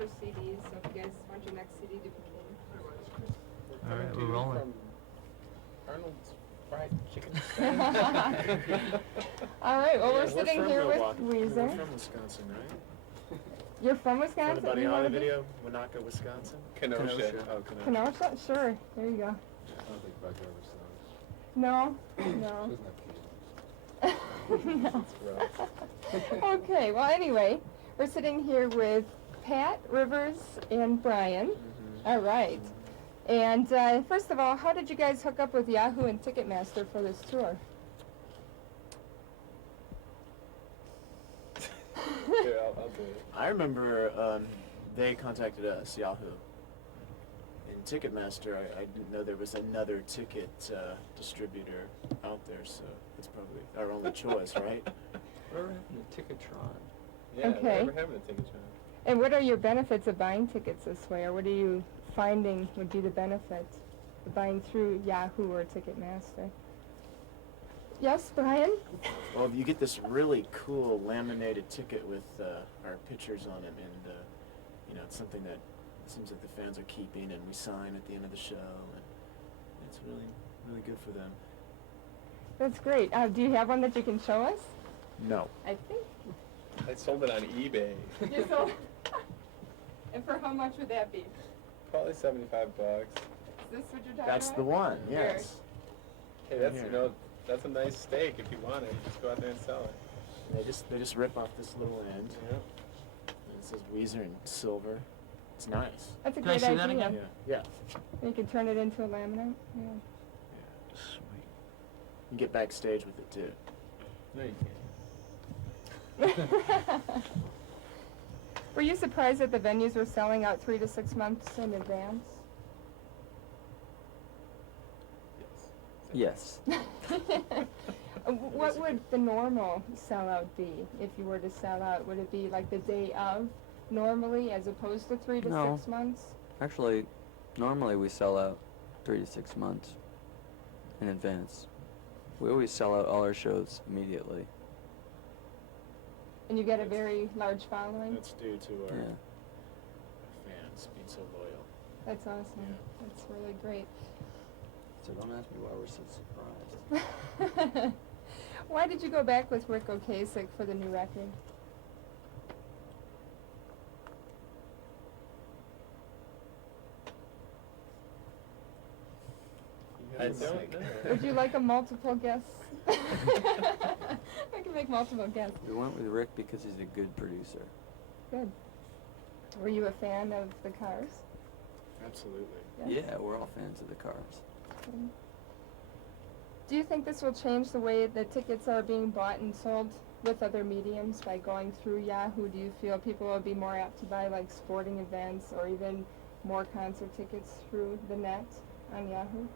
for CDs, so if you guys want your next CD to be clean. All right, we're rolling. Arnold's Fried Chicken. All right, well, we're Yeah, sitting from here with Milwaukee. We're Weezer. from Wisconsin, right? You're from Wisconsin? Anybody You on wanna the be- video? Winnetka, Wisconsin? Kenosha. Oh, Kenosha. Kenosha? Sure, there you go. I don't think Becker ever saw it. No? She No. doesn't have kids. No. That's rough. Okay, well, anyway, we're sitting here with Pat, Rivers, and Brian. All right. And first of all, how did you guys hook up with Yahoo and Ticketmaster for this tour? Here, I'll do it. I remember they contacted us, Yahoo. In Ticketmaster, I didn't know there was another ticket distributor out there, so it's probably our only choice, right? Whatever happened to Ticketron? Yeah, Okay. whatever happened to Ticketron? And what are your benefits of buying tickets this way, or what are you finding would be the benefit of buying through Yahoo or Ticketmaster? Yes, Brian? Well, you get this really cool laminated ticket with our pictures on it, and you know, it's something that it seems like the fans are keeping, and we sign at the end of the show, and it's really, really good for them. That's great. Do you have one that you can show us? No. I think I sold it on eBay. you sold. And for how much would that be? Probably $75. Is this what you're talking That's about? the one. Here. Yes. Hey, that's Here. that's a nice steak if you want it. Just go out there and sell it. And they just rip off this little end. Yeah. And it says Weezer in silver. It's nice. That's a Can I great see that idea. again? Yeah. You can turn it into a laminate. Yeah. Yeah. Sweet. You can get backstage with it too. No, you can't. Were you surprised that the venues were selling out 3 to 6 months in advance? Yes. Yes. What would the normal sellout be if you were to sell out? Would it be like the day of normally as opposed to 3 to No. 6 months? Actually, normally we sell out 3 to 6 months in advance. We always sell out all our shows immediately. And you get a very large following? That's due to our Yeah. fans being so loyal. That's awesome. Yeah. That's really great. So don't ask me why we're so surprised. Why did you go back with Rick Ocasek for the new record? I don't know. Would you like a multiple guess? I can make multiple guesses. We went with Rick because he's a good producer. Good. Were you a fan of the Cars? Absolutely. Yes? Yeah, we're all fans of the Cars. Okay. Do you think this will change the way that tickets are being bought and sold with other mediums by going through Yahoo? Do you feel people will be more apt to buy like sporting events or even more concert tickets through the net on Yahoo?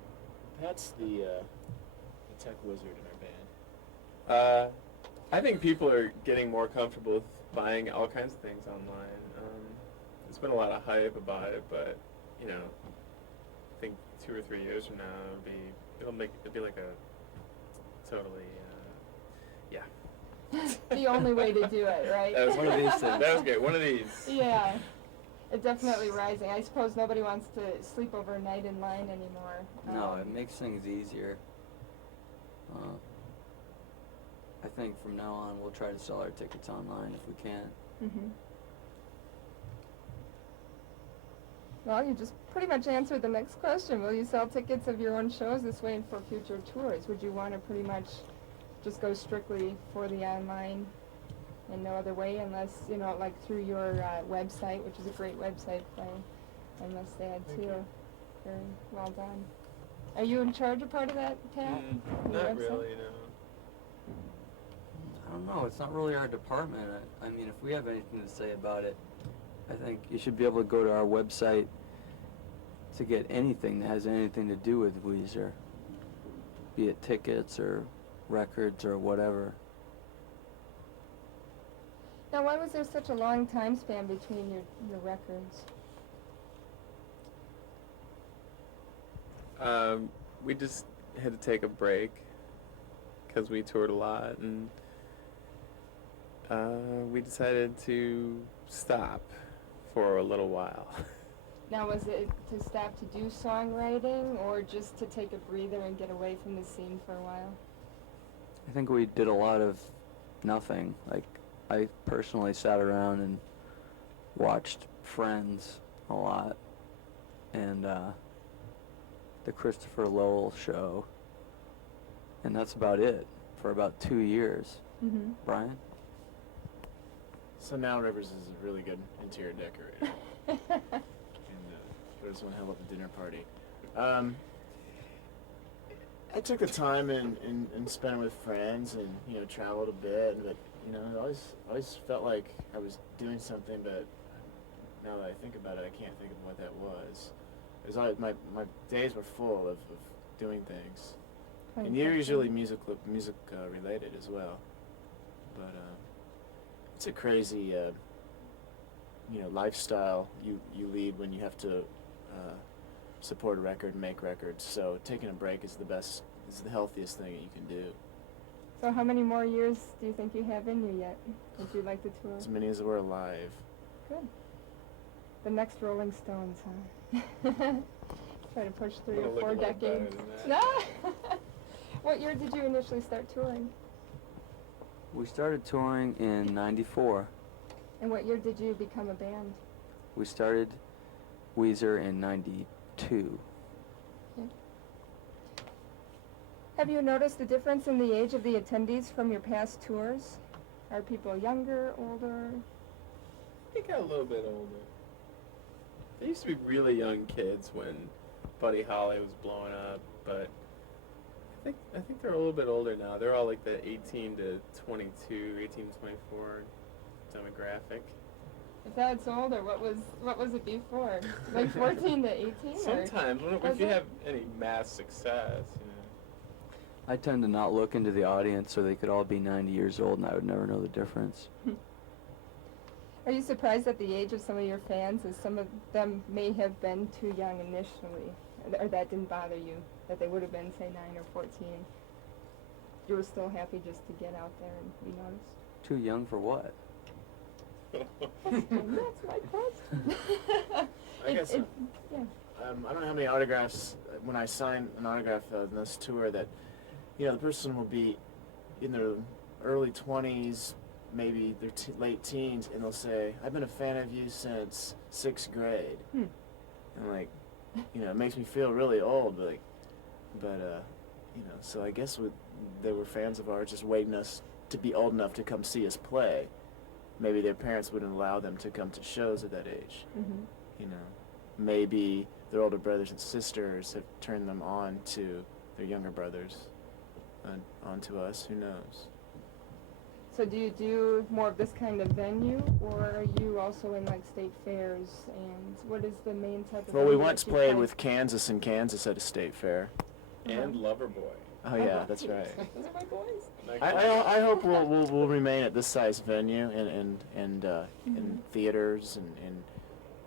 Pat's the tech wizard in our band. I think people are getting more comfortable with buying all kinds of things online. There's been a lot of hype about it, but you know, I think 2 or 3 years from now it'll be like a totally yeah. The only way to do it, right? That was One of these things. That was good. One of these. Yeah. It's definitely rising. I suppose nobody wants to sleep overnight in line anymore. No, it makes things easier. I think from now on we'll try to sell our tickets online if we can. Mm-hmm. Well, you just pretty much answered the next question. Will you sell tickets of your own shows this way and for future tours? Would you want to pretty much just go strictly for the online and no other way unless, you know, like through your website, which is a great website by I must add Thank too. you. Very well done. Are you in charge of part of that, Pat? Your Not website? really, no. I don't know, it's not really our department. I mean, if we have anything to say about it, I think you should be able to go to our website to get anything that has anything to do with Weezer, be it tickets or records or whatever. Now, why was there such a long time span between your records? We just had to take a break because we toured a lot, and we decided to stop for a little while. Now, was it to stop to do songwriting or just to take a breather and get away from the scene for a while? I think we did a lot of nothing. Like, I personally sat around and watched Friends a lot, and the Christopher Lowell show, and that's about it for about 2 years. Mm-hmm. Brian? So now Rivers is a really good interior decorator. And throws one hell of a dinner party. I took the time and spent it with friends and, you know, traveled a bit, but, you know, I always felt like I was doing something, but now that I think about it, I can't think of what that was. It was always, my days were full of doing things. And you're usually music related as well. But it's a crazy, you know, lifestyle you lead when you have to support a record and make records. So taking a break is the healthiest thing that you can do. So how many more years do you think you have in you yet? Would you like to tour? As many as we're alive. Good. The next Rolling Stones, huh? Try to push 3 I'm or gonna 4 look a lot better decades. than No. that. What year did you initially start touring? We started touring in '94. And what year did you become a band? We started Weezer in '92. Okay. Have you noticed a difference in the age of the attendees from your past tours? Are people younger, older? They got a little bit older. They used to be really young kids when Buddy Holly was blowing up, but I think they're a little bit older now. They're all like the 18 to 22, 18 to 24 demographic. If that's older, what was it before? Like 14 to 18? Sometimes, Was if you it? have any mass success, you know. I tend to not look into the audience, so they could all be 90 years old and I would never know the difference. Are you surprised at the age of some of your fans, as some of them may have been too young initially, or that didn't bother you, that they would have been, say, 9 or 14? You were still happy just to get out there and be noticed? Too young for what? That's my question. I guess yeah. I don't know how many autographs, when I sign an autograph on this tour, that, you know, the person will be in their early 20s, maybe their late teens, and they'll say, "I've been a fan of you since 6th grade." And like, you know, it makes me feel really old, but you know, so I guess they were fans of ours, just waiting us to be old enough to come see us play. Maybe their parents wouldn't allow them to come to shows at that age. Mm-hmm. You know, maybe their older brothers and sisters have turned them on to their younger brothers, and on to us. Who knows? So do you do more of this kind of venue, or are you also in like state fairs, and what is the main type of Well, we venue once that you played play? with Kansas in Kansas at a state fair. And Loverboy. Oh yeah, that's right. Those are my boys. I hope we'll remain at this size venue and in theaters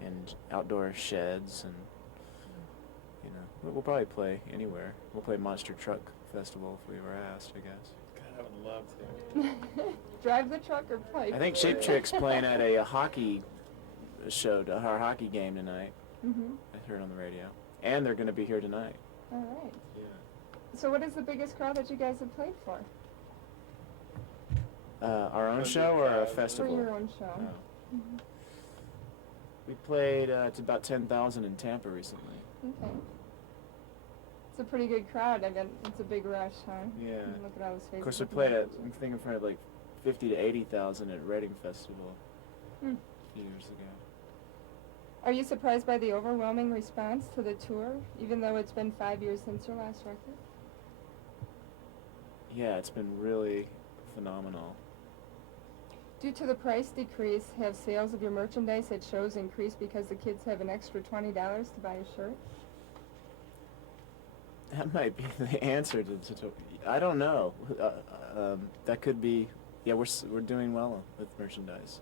and outdoor sheds, and you know, we'll probably play anywhere. We'll play Monster Truck Festival if we were asked, I guess. God, I would love to. Drive the truck or play? I think Shape Trick's playing at a hockey show, our hockey game tonight. Mm-hmm. I heard on the radio, and they're going to be here tonight. All right. Yeah. So what is the biggest crowd that you guys have played for? Our own show or a 100,000. festival? For your own show. Oh. Mhm. We played to about 10,000 in Tampa recently. Okay. It's a pretty good crowd. I bet it's a big rush, huh? Yeah. Look at all those faces. Of course, we played at, I'm thinking in front of like 50 to 80,000 at Reading Festival Hmm. a few years ago. Are you surprised by the overwhelming response to the tour, even though it's been 5 years since your last record? Yeah, it's been really phenomenal. Due to the price decrease, have sales of your merchandise at shows increased because the kids have an extra $20 to buy a shirt? That might be the answer to I don't know. That could be. Yeah, we're doing well with merchandise.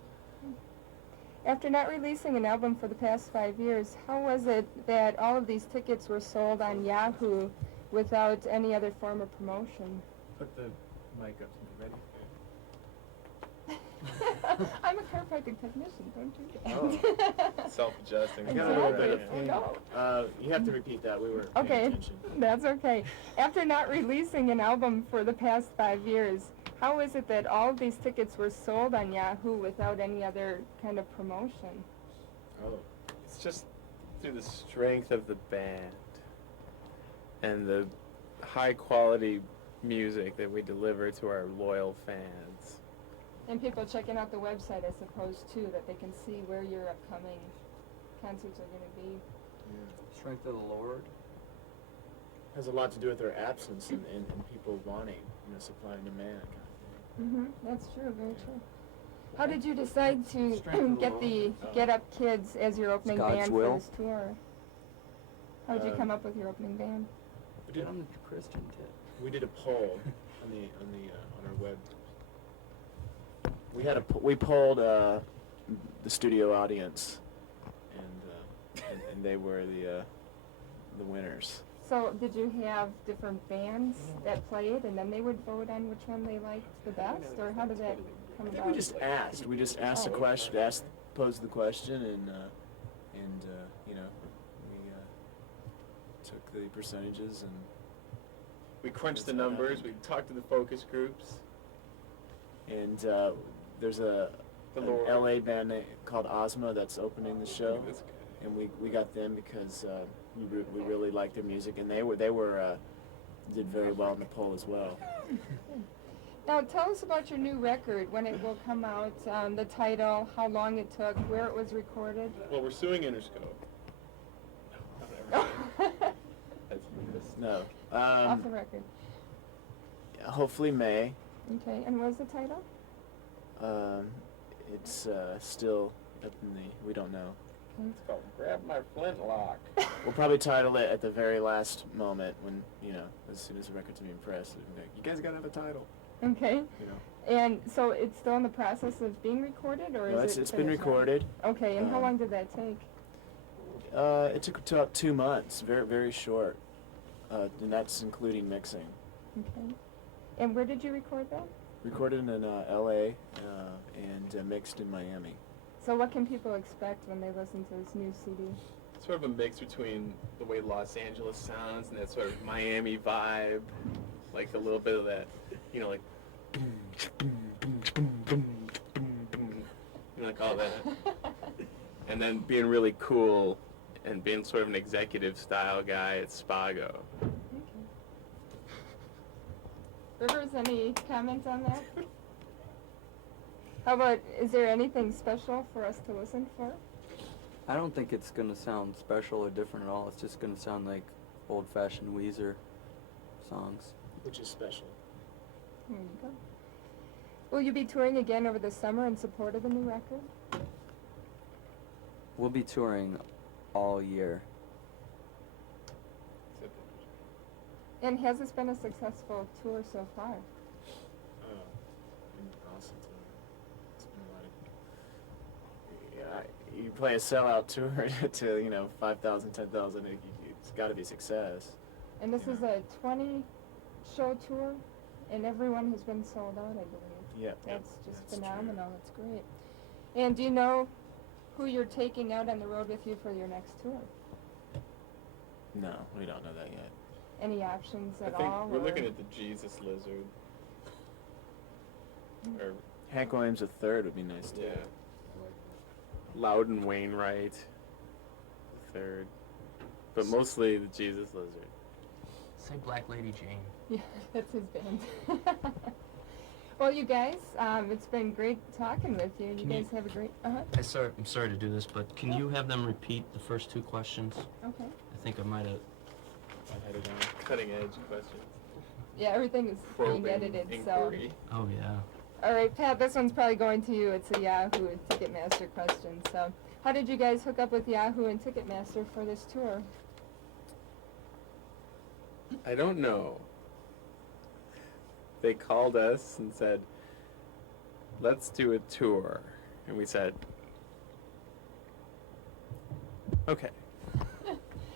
After not releasing an album for the past 5 years, how was it that all of these tickets were sold on Yahoo without any other form of promotion? Put the mic up to me, ready? I'm a chiropractic technician, don't do that. Oh. Self-adjusting. I got a little bit of Exactly. pain. No. You have to repeat that. We were paying Okay, attention. that's okay. After not releasing an album for the past 5 years, how is it that all of these tickets were sold on Yahoo without any other kind of promotion? Oh. It's just through the strength of the band and the high quality music that we deliver to our loyal fans. And people checking out the website, I suppose, too, that they can see where your upcoming concerts are going to be. Yeah. Strength of the Lord. Has a lot to do with their absence and people wanting, supply and demand kind of thing. That's true, very true. How did you decide to Strength of the get the Lord. Get Up Kids as your opening God's band will. for this tour? How did you come up with your opening band? We Get did, on the Christian tip. we did a poll on our web. We polled the studio audience, and they were the winners. So did you have different bands that played, and then they would vote on which one they liked the best, or how did that come I think about? we just asked. We just asked a Oh. question, posed the question, and we took the percentages and. We crunched the That's what numbers, we happened. talked to the focus groups. And there's an Lord. LA band called Ozma that's opening the show, That's good. and we got them because we really liked their music, and they did very well in the poll as well. Now tell us about your new record, when it will come out, the title, how long it took, where it was recorded. Well, we're suing Interscope. Oh. That's No, Off the record. hopefully May. Okay, and what was the title? It's still up in the we don't know. It's called Grab My Flintlock. We'll probably title it at the very last moment when as soon as the record's being pressed. We'll be like, you guys gotta have a title. Okay. You know. And so it's still in the process of being recorded, or No, is it it's been finished now? recorded. Okay, and how Um, long did that take? It took about 2 months, very, very short, and that's including mixing. Okay. And where did you record that? Recorded in L.A. And mixed in Miami. So what can people expect when they listen to this new CD? Sort of a mix between the way Los Angeles sounds and that sort of Miami vibe, like a little bit of that, like like all that, and then being really cool and being sort of an executive style guy at Spago. Okay. Rivers, any comments on that? How about, is there anything special for us to listen for? I don't think it's gonna sound special or different at all. It's just gonna sound like old-fashioned Weezer songs. Which is special. There you go. Will you be touring again over the summer in support of the new record? We'll be touring all year. And has this been a successful tour so far? In Austin, it's been a lot of. Yeah, you play a sellout tour to 5,000, 10,000. It's got to be a success. And this is a 20-show tour, and everyone has been sold out, I believe. Yeah. That's just That's phenomenal. It's great. And do you know who you're taking out on the road with you for your next tour? No, we don't know that yet. Any options I at think all? we're or- looking at the Jesus Lizard. Or Hank Williams III would be nice too. yeah, Loudon Wainwright, the third, but mostly the Jesus Lizard. Say Black Lady Jane. Yeah, that's his band. Well, you guys, it's been great talking with you. You Can you- guys have a great. I'm sorry to do this, but can you have them repeat the first two questions? Okay. I think I might have. I had it on. Cutting edge questions. Yeah, everything is being Probing edited. inquiry. Oh yeah. So, all right, Pat. This one's probably going to you. It's a Yahoo and Ticketmaster question. So, how did you guys hook up with Yahoo and Ticketmaster for this tour? I don't know. They called us and said, let's do a tour. And we said, okay.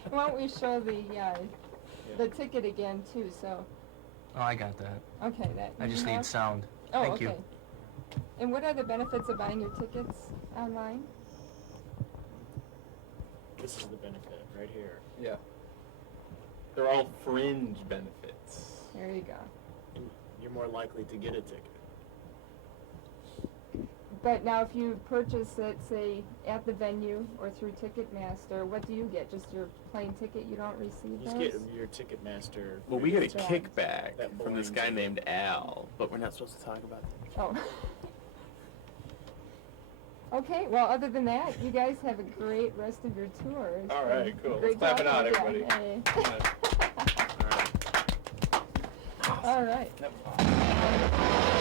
Why don't we show the ticket again too? So, Oh, I got that. okay, that. I just you need have- sound. Oh, Thank okay. you. And what are the benefits of buying your tickets online? This is the benefit right here. Yeah. They're all fringe benefits. There you go. You're more likely to get a ticket. But now if you purchase it, say, at the venue or through Ticketmaster, what do you get? Just your plain ticket? You don't receive You just those? get your Ticketmaster. Well, we get a Bags. kickback That from this boring guy ticket. named Al, but we're not supposed to talk about that. Oh. Okay, well, other than that, you guys have a great rest of your tour. It's All been right, cool. Let's great clap it talking out, with ya. everybody. Hey. All right. All right. Yep.